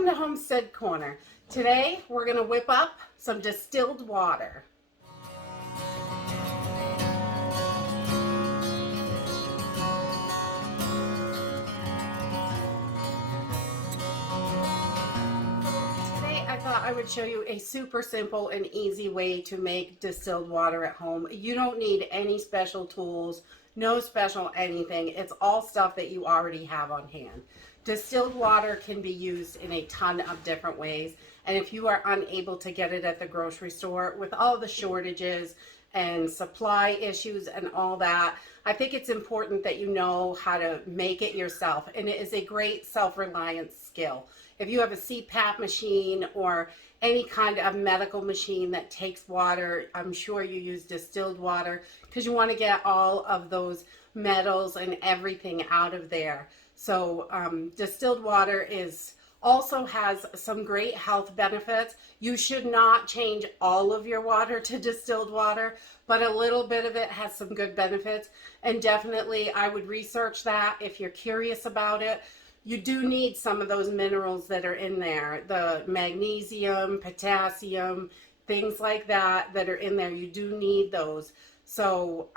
Welcome to Homestead Corner. Today we're going to whip up some distilled water. Today I thought I would show you a super simple and easy way to make distilled water at home. You don't need any special tools, no special anything. It's all stuff that you already have on hand. Distilled water can be used in a ton of different ways, and if you are unable to get it at the grocery store with all the shortages and supply issues and all that, I think it's important that you know how to make it yourself, and it is a great self-reliance skill. If you have a CPAP machine or any kind of medical machine that takes water, I'm sure you use distilled water because you want to get all of those metals and everything out of there. So distilled water also has some great health benefits. You should not change all of your water to distilled water, but a little bit of it has some good benefits. And definitely I would research that if you're curious about it. You do need some of those minerals that are in there, the magnesium, potassium, things like that are in there. You do need those. So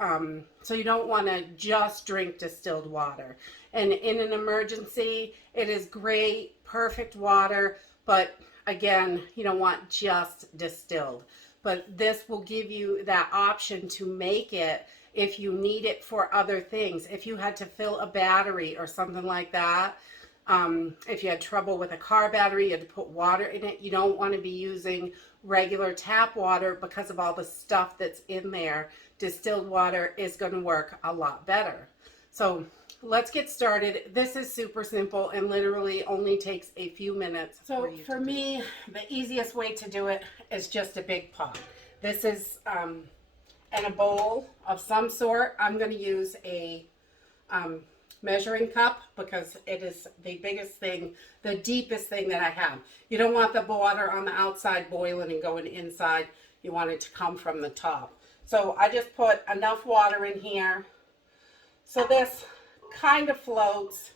you don't want to just drink distilled water. And in an emergency, it is great, perfect water, but again, you don't want just distilled. But this will give you that option to make it if you need it for other things. If you had to fill a battery or something like that, if you had trouble with a car battery, you had to put water in it, you don't want to be using regular tap water because of all the stuff that's in there. Distilled water is going to work a lot better. So let's get started. This is super simple and literally only takes a few minutes. So for me, the easiest way to do it is just a big pot. This is in a bowl of some sort. I'm going to use a measuring cup because it is the biggest thing, the deepest thing that I have. You don't want the water on the outside boiling and going inside. You want it to come from the top. So I just put enough water in here. So this kind of floats,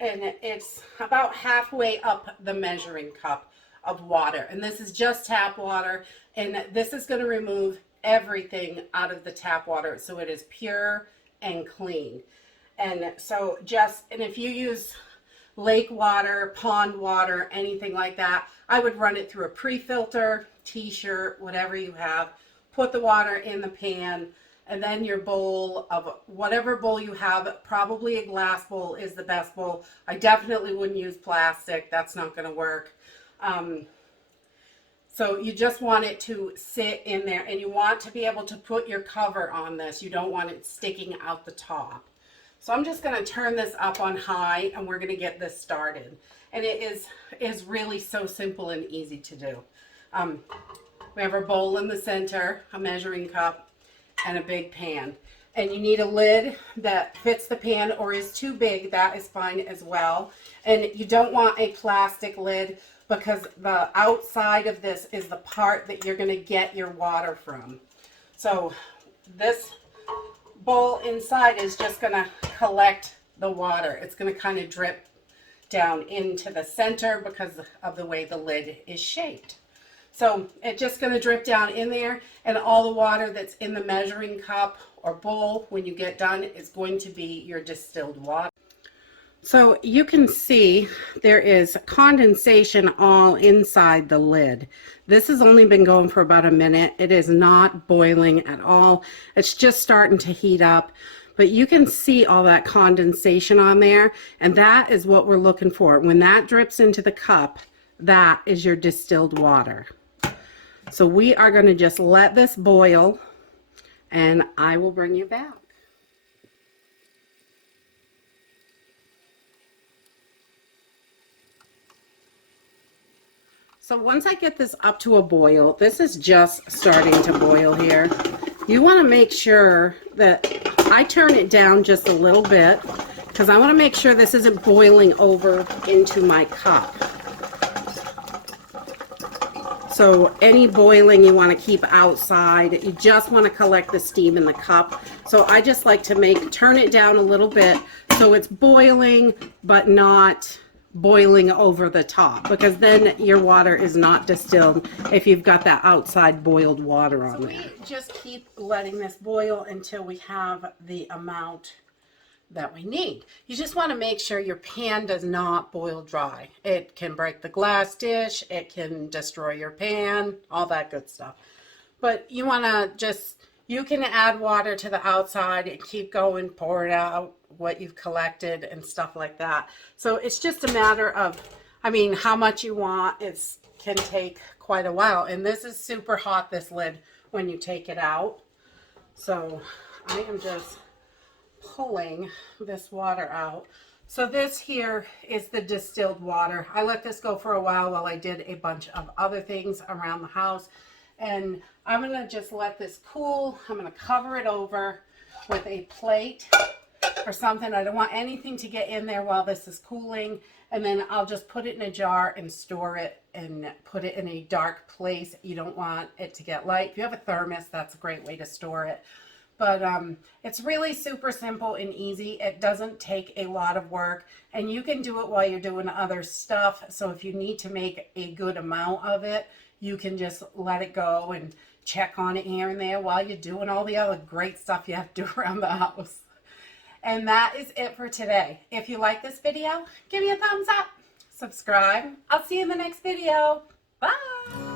and it's about halfway up the measuring cup of water. And this is just tap water, and this is going to remove everything out of the tap water so it is pure and clean. And so and if you use lake water, pond water, anything like that, I would run it through a pre-filter, t-shirt, whatever you have. Put the water in the pan, and then your bowl of whatever bowl you have, probably a glass bowl is the best bowl. I definitely wouldn't use plastic. That's not going to work. So you just want it to sit in there, and you want to be able to put your cover on this. You don't want it sticking out the top. So I'm just going to turn this up on high, and we're going to get this started. And it is really so simple and easy to do. We have our bowl in the center, a measuring cup, and a big pan. And you need a lid that fits the pan or is too big. That is fine as well. And you don't want a plastic lid because the outside of this is the part that you're going to get your water from. So this bowl inside is just going to collect the water. It's going to kind of drip down into the center because of the way the lid is shaped. So it's just going to drip down in there, and all the water that's in the measuring cup or bowl when you get done is going to be your distilled water. So you can see there is condensation all inside the lid. This has only been going for about a minute. It is not boiling at all. It's just starting to heat up. But you can see all that condensation on there, and that is what we're looking for. When that drips into the cup, that is your distilled water. So we are going to just let this boil, and I will bring you back. So once I get this up to a boil, this is just starting to boil here. You want to make sure that I turn it down just a little bit because I want to make sure this isn't boiling over into my cup. So any boiling you want to keep outside. You just want to collect the steam in the cup. So I just like to turn it down a little bit so it's boiling but not boiling over the top, because then your water is not distilled if you've got that outside boiled water on there. So we just keep letting this boil until we have the amount that we need. You just want to make sure your pan does not boil dry. It can break the glass dish, it can destroy your pan, all that good stuff. But you want to just, you can add water to the outside and keep going, pour it out, what you've collected and stuff like that. So it's just a matter of, I mean, how much you want. It can take quite a while. And this is super hot, this lid, when you take it out. So I am just pulling this water out. So this here is the distilled water. I let this go for a while I did a bunch of other things around the house. And I'm going to just let this cool. I'm going to cover it over with a plate or something. I don't want anything to get in there while this is cooling. And then I'll just put it in a jar and store it and put it in a dark place. You don't want it to get light. If you have a thermos, that's a great way to store it. But it's really super simple and easy. It doesn't take a lot of work, and you can do it while you're doing other stuff. So if you need to make a good amount of it, you can just let it go and check on it here and there while you're doing all the other great stuff you have to do around the house. And that is it for today. If you like this video, give me a thumbs up, subscribe. I'll see you in the next video. Bye.